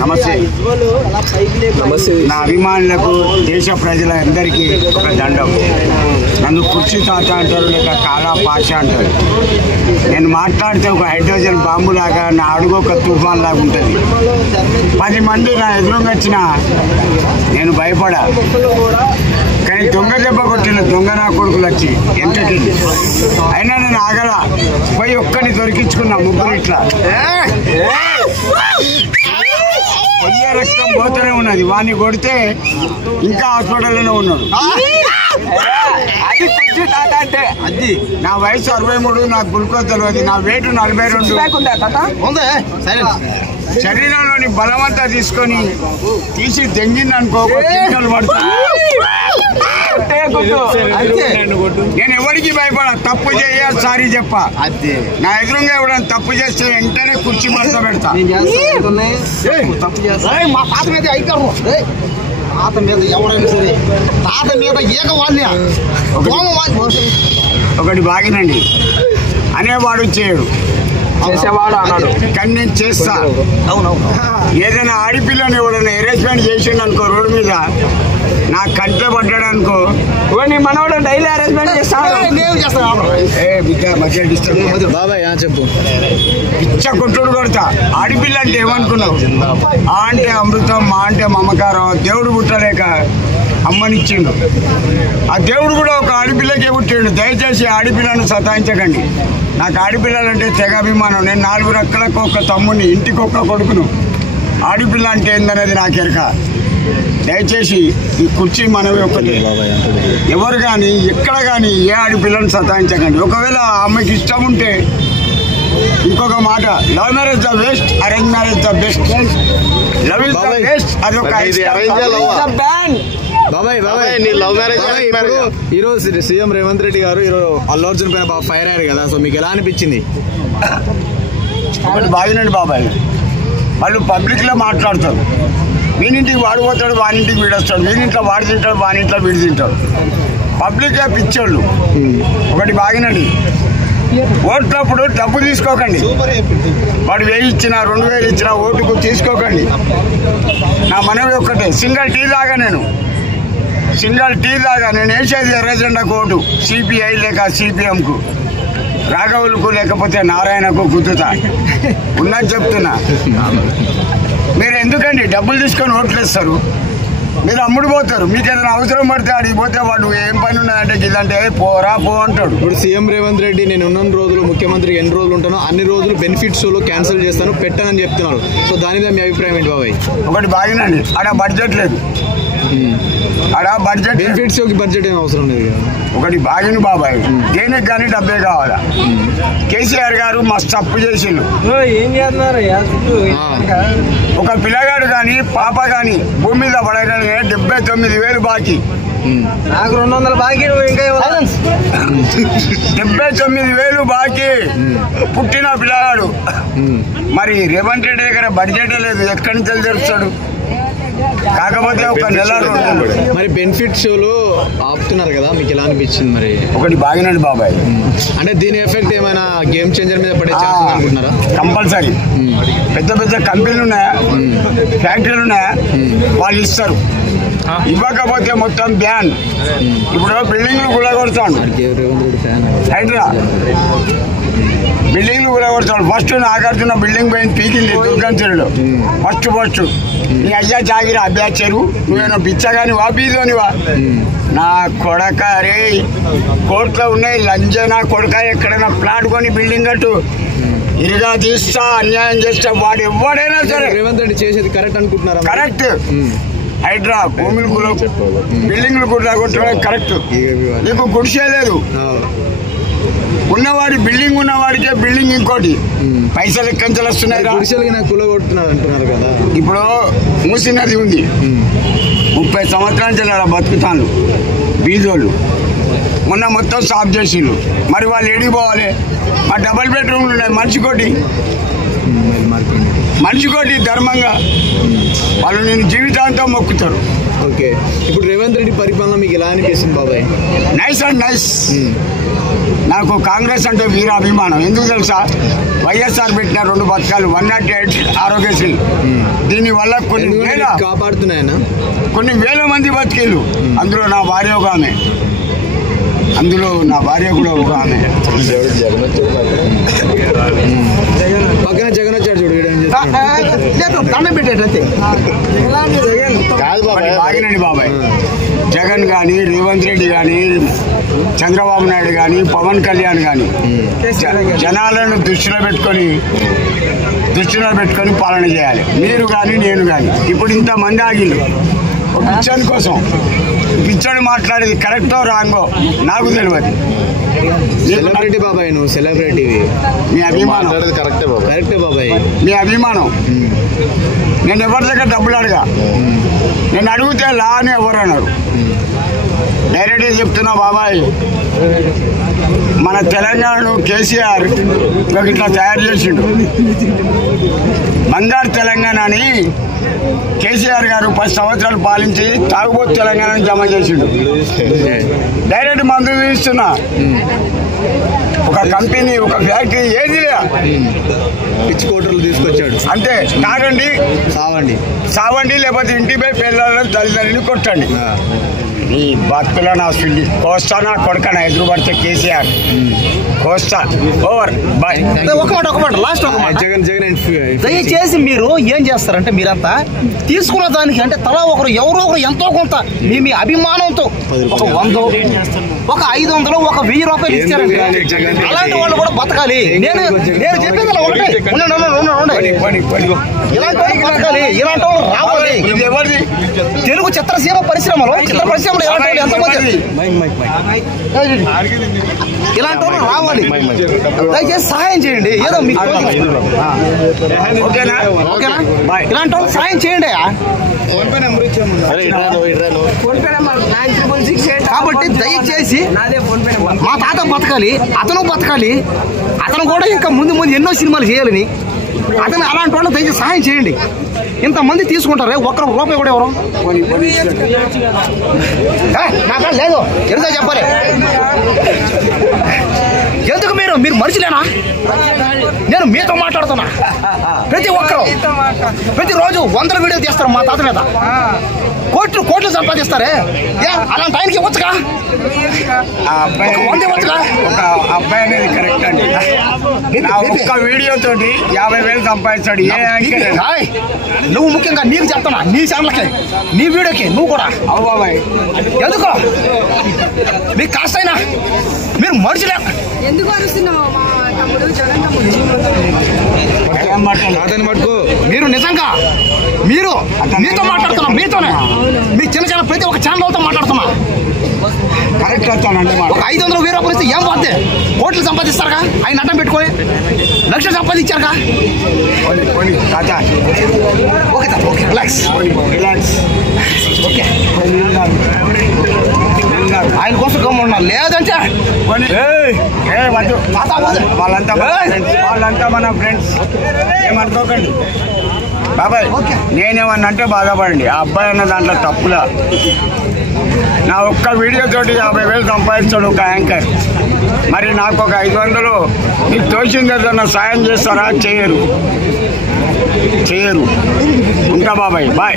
నమస్తే నమస్తే. నా అభిమానులకు దేశ ప్రజలందరికీ ఒక దండం. నన్ను కుర్చీ తాత అంటారు, లేక కాలా పాష అంటారు. నేను మాట్లాడితే ఒక హైడ్రోజన్ బాంబు లాగా, నా అడుగు ఒక తుఫాన్ లాగా ఉంటుంది. 10 మంది నా ఎదురుగా వచ్చినా నేను భయపడా. కానీ దొంగ దెబ్బ కొట్టిన దొంగ నా కొడుకులు వచ్చి ఎంతకి అయినా నేను ఆగల. పోయి ఒక్కడిని దొరికించుకున్నా, ముగ్గురు ఇట్లా పొయ్యే రక్తం పోతూనే ఉన్నది. వాడిని కొడితే ఇంకా హాస్పిటల్లోనే ఉన్నాడు. అంటే అది నా వయసు 63, నాకు గ్లూకోజ్ తెలియదు. నా వెయిట్ 42. శరీరంలోని బలమంతా తీసుకొని తీసి తెంగింది అనుకో, పడుతుంది. నేను ఎవరికి భయపడా. తప్పు చేయ సారీ చెప్ప. నా ఎదురుగా ఎవరైనా తప్పు చేస్తే వెంటనే కుర్చీ మడత పెడతా. మా తాత మీద అయికారు, తాత మీద ఎవరైనా సరే, తాత మీద ఏకవాళ్ళ ఒకటి బాగినండి అనేవాడు చేయడు, చేసేవాడు అన్నాడు. కానీ నేను చేస్తా. ఏదైనా ఆడిపిల్లని ఎవడైనా అరేంజ్మెంట్ చేసిండు అనుకో రోడ్డు మీద, నా కంటే పడ్డాడు అనుకో, నీ మనవాడు డైలీ అరేంజ్మెంట్ చేస్తాను. చెప్పు. పిచ్చ కొట్టుడు కొడతా. ఆడిపిల్ల అంటే ఏమనుకున్నావు? ఆ అంటే అమృతం, మా అంటే మమకారం. దేవుడు పుట్టలేక అమ్మనిచ్చిండు. ఆ దేవుడు కూడా ఒక ఆడిపిల్లకే పుట్టిండు. దయచేసి ఆడిపిల్లను సతాయించకండి. నాకు ఆడిపిల్లలంటే తెగ అభిమానం. నేను 4 రెక్కలకు ఒక తమ్ముడిని, ఇంటికి ఒక్క కొడుకును. ఆడిపిల్ల అంటే ఏందనేది నాకు ఎరక. దయచేసి ఈ కుర్చీ మనవి ఒకటి. ఎవరు కానీ ఎక్కడ కానీ ఏ ఆడిపిల్లను సతాయించకండి. ఒకవేళ అమ్మాయికి ఇష్టం ఉంటే ఇంకొక మాట, love marriage the best, arrange marriage the best. Love is the best. అదొక ఈరోజు సీఎం రేవంత్ రెడ్డి గారు ఈరోజు అల్లు అర్జున్ పైన బాగా ఫైర్ అయ్యారు కదా, సో మీకు ఎలా అనిపించింది? బాగునండి బాబాయ్. వాళ్ళు పబ్లిక్ లో మాట్లాడతారు. వీనింటికి వాడు పోతాడు, వానింటికి వీడొస్తాడు. వీనింట్లో వాడు తింటాడు, వానింట్లో వీడు తింటాడు. పబ్లిక్ పిచ్చోళ్ళు. ఒకటి బాగినండి, ఓట్లప్పుడు డబ్బు తీసుకోకండి. వాడు 1000 ఇచ్చినా 2000 ఇచ్చినా ఓటుకు తీసుకోకండి. నా మనవి ఒక్కటే, సింగిల్ టీ దాగా నేను వేసేది ఎర్రజెండాకు ఓటు. సిపిఐ లేక సిపిఎంకు, రాఘవులకు లేకపోతే నారాయణకు గుద్దుతా. ఉన్నది చెప్తున్నా. మీరు ఎందుకండి డబ్బులు తీసుకొని ఓట్లు వేస్తారు? మీరు అమ్ముడు పోతారు. మీకు ఏదైనా అవసరం పడితే అడిగి పోతే వాడు ఏం పని ఉన్నదంటే ఇదంటే పోరా పో అంటాడు. ఇప్పుడు సీఎం రేవంత్ రెడ్డి నేను ఉన్న రోజులు ముఖ్యమంత్రికి ఎన్ని రోజులు ఉంటానో అన్ని రోజులు బెనిఫిట్స్ క్యాన్సిల్ చేస్తాను, పెట్టనని చెప్తున్నారు. సో దాని మీద మీ అభిప్రాయం ఏంటి బాబాయ్? ఒకటి బాగినండి, ఆడ బడ్జెట్ లేదు. ఆడ బడ్జెట్ బెనిఫిట్స్ బడ్జెట్ ఏం అవసరం లేదు కదా. ఒకటి బాగిన బాబాయ్, దేనికి కానీ డబ్బే కావాలా. కేసీఆర్ గారు మస్తు అప్పు చేసిండు. ఏం చేస్తున్నారు? ఒక పిల్లగాడు కానీ పాప కానీ భూమి మీద పడగానే 79,000 బాకీ. నాకు 200 బాకీ. ఇంకా 79,000 బాకీ పుట్టిన పిల్లగాడు. మరి రేవంత్ రెడ్డి దగ్గర బడ్జెట్ లేదు, ఎక్కడి నుంచి తెరుస్తాడు? కాకపోతే ఒక నెల మరి బెనిఫిట్స్ ఆపుతున్నారు కదా, మీకు ఎలా అనిపించింది? మరి ఒకటి బాగినండి బాబాయ్, అంటే దీని ఎఫెక్ట్ ఏమైనా గేమ్ చేంజర్ మీద పడే ఛాన్స్ అనుకుంటున్నారా? కంపల్సరీ. పెద్ద పెద్ద కంపెనీలు ఉన్నాయా, ఫ్యాక్టరీలు ఉన్నాయా, వాళ్ళు ఇస్తారు. ఇవ్వకపోతే మొత్తం బ్యాన్. ఇప్పుడు బిల్డింగ్లు కూడా కొడతాడు హైడ్రా, బిల్డింగ్లు కూడా కొడతాడు. ఫస్ట్ నాగార్జున బిల్డింగ్ పోయింది, పీకింది దుర్గంచెరులో. ఫస్ట్ నీ అయ్యా జాగిరా అభ్యాచారు, నువ్వేనా బిచ్చగాని వా బీదోనివా? నా కొడక రే, కోర్టులో ఉన్నాయి లంజనా కొడక. ఎక్కడైనా ప్లాట్ కొని బిల్డింగ్ కట్టు, ఇరుగా తీస్తా, అన్యాయం చేస్తా. వాడు ఎవడైనా సరే. రేవంత్ రెడ్డి చేసేది కరెక్ట్ అనుకుంటున్నారా? కరెక్ట్. హైడ్రా భూములు కూడా బిల్డింగ్లు కూడా కొట్టడం కరెక్ట్. నీకు గుడిసే లేదు, ఉన్నవాడి బిల్డింగ్ ఉన్నవాడికే బిల్డింగ్ ఇంకోటి. పైసలు ఎక్కడి వస్తున్నాయి? ఇప్పుడు మూసీ నది ఉంది, 30 సంవత్సరాల నుంచి అలా బతుకుతాను బీదోళ్ళు. మొన్న మొత్తం సాఫ్ చేసిండ్రు. మరి వాళ్ళు ఏడిపోవాలి? మా డబల్ బెడ్రూమ్లు ఉన్నాయి, మనిషి కోటి ధర్మంగా వాళ్ళు నేను జీవితాంతం మొక్కుతారు. ఓకే, ఇప్పుడు రేవంత్ రెడ్డి పరిపాలన మీకు ఎలా అనిపిస్తుంది బాబాయ్? Nice and nice. నాకు కాంగ్రెస్ అంటే వీరాభిమానం. ఎందుకు తెలుసా? వైఎస్ఆర్ పెట్టిన 2 పథకాలు 108 ఆరోగ్యశ్రీ, దీనివల్ల కొన్ని వేల మంది బతికేళ్ళు. అందులో నా భార్య ఒక ఆమె, కూడా ఒక ఆమె. పక్కన జగన్ వచ్చాడు చూడు, దండం పెట్టేటంతే బాగినండి బాబాయ్. జగన్ కానీ, రేవంత్ రెడ్డి కానీ, చంద్రబాబు నాయుడు కానీ, పవన్ కళ్యాణ్ కానీ జనాలను దృష్టిలో పెట్టుకొని పాలన చేయాలి. మీరు కానీ, నేను కానీ. ఇప్పుడు ఇంతమంది ఆగిళ్ళు ఒక పిచ్చని కోసం. పిచ్చని మాట్లాడేది కరెక్టో రాంగో నాకు తెలియదు. సెలబ్రిటీ బాబాయ్, నువ్వు సెలబ్రిటీ, మీ అభిమానం కరెక్టే బాబాయ్, మీ అభిమానం. నేను ఎవరి దగ్గర డబ్బులు అడగా, నేను అడిగితే లా అని ఎవరు అన్నారు. డైరెక్ట్గా చెప్తున్నా బాబాయ్, మన తెలంగాణను కేసీఆర్ ఇట్లా తయారు చేసిండు. బంగారు తెలంగాణ అని కేసీఆర్ గారు 10 సంవత్సరాలు పాలించి తాగుబోతు తెలంగాణను జమ చేసిండు. డైరెక్ట్ మందు తీస్తున్నా, ఒక కంపెనీ, ఒక ఫ్యాక్టరీ ఏది పిచ్చి కోటర్లు తీసుకొచ్చాడు. అంటే తాగండి, సావండి, లేకపోతే ఇంటిపై పిల్లలను తల్లిదండ్రులు కొట్టండి. ఈ బతుకుల నా స్విడ్డి కోస్తా, నా కొడుకనా ఎదురు పడితే కేసీఆర్ కోస్తా. Over bye. ఒక మాట లాస్ట్ ఒక మాట. జగన్ దయచేసి మీరు ఏం చేస్తారంటే, మీరంతా తీసుకున్న దానికి అంటే తలా ఎవరో ఒకరు ఎంతో కొంత మీ అభిమానంతో ఒక 100, ఒక 500, ఒక 1000 రూపాయలు ఇచ్చారండి. అలాంటి వాళ్ళు కూడా బతకాలి. నేను చెప్పేది ఒకటే, ఇలాంటి వాళ్ళు బతకాలి, ఇలాంటి వాళ్ళు రావాలి. తెలుగు చిత్ర పరిశ్రమలో ఎంతమంది ఇలాంటి వాళ్ళు రావాలి. దయచేసి సహాయం చేయండి. ఏదో మీకు ఓకేనా? ఇలాంటి వాళ్ళు సహాయం చేయండి. కాబట్టి దయచేసి మా తాత బతకాలి, అతను బతకాలి, అతను కూడా ఇంకా ముందు ఎన్నో సినిమాలు చేయాలని. అతను అలాంటి వాళ్ళు దయచేసి సహాయం చేయండి. ఇంతమంది తీసుకుంటారే, ఒక్క రూపాయి కూడా ఎవరు లేదు. ఎందుకో చెప్పాలి. ఎందుకు మీరు మనుషులేనా? నేను మీతో మాట్లాడుతున్నా. ప్రతి ఒక్కరు ప్రతిరోజు 100 వీడియో తీస్తారు మా తాత మీద. కోట్లు సంపాదిస్తారే. అలాంటి ఆయనకి ఇవ్వచ్చుగా, 100 ఇవ్వచ్చుగా. ఒక అబ్బాయి అనేది కరెక్ట్ అండి. ఒక్క వీడియో తోటి 50,000 సంపాదిస్తాడు. నువ్వు ముఖ్యంగా నీకు చెప్తున్నా, నీ ఛానల్కి, నీ వీడియోకి నువ్వు కూడా బాబాయ్. ఎందుకో మీకు కాస్త అయినా మీరు మనుషులే. మీరు నిజంగా మీతో మాట్లాడుతున్నా, మీతోనే, మీ చిన్న ప్రతి ఒక్క ఛానల్తో మాట్లాడుతున్నా. కరెక్ట్ వచ్చానండి. ఒక 500 1000 రూపాయలు ఇస్తే ఏం పోతే కోట్లు సంపాదిస్తారుగా. ఆయన అడ్డం పెట్టుకొని లక్షలు సంపాదించారుగా. Okay relax. ఓకే ఆయన కోసం గమ్మున్నా. లేదంటే వాళ్ళంతా మన ఫ్రెండ్స్, ఏమనుకోకండి బాబాయ్. నేనేమన్నా అంటే బాధపడండి. ఆ అబ్బాయి అన్న దాంట్లో తప్పులా. నా ఒక్క వీడియో తోటి 50,000 సంపాదిస్తాడు ఒక యాంకర్. మరి నాకు ఒక 500 మీకు తోచింది ఏదన్నా సాయం చేస్తారా? చేయరు. ఉంటా బాబాయ్. బాయ్.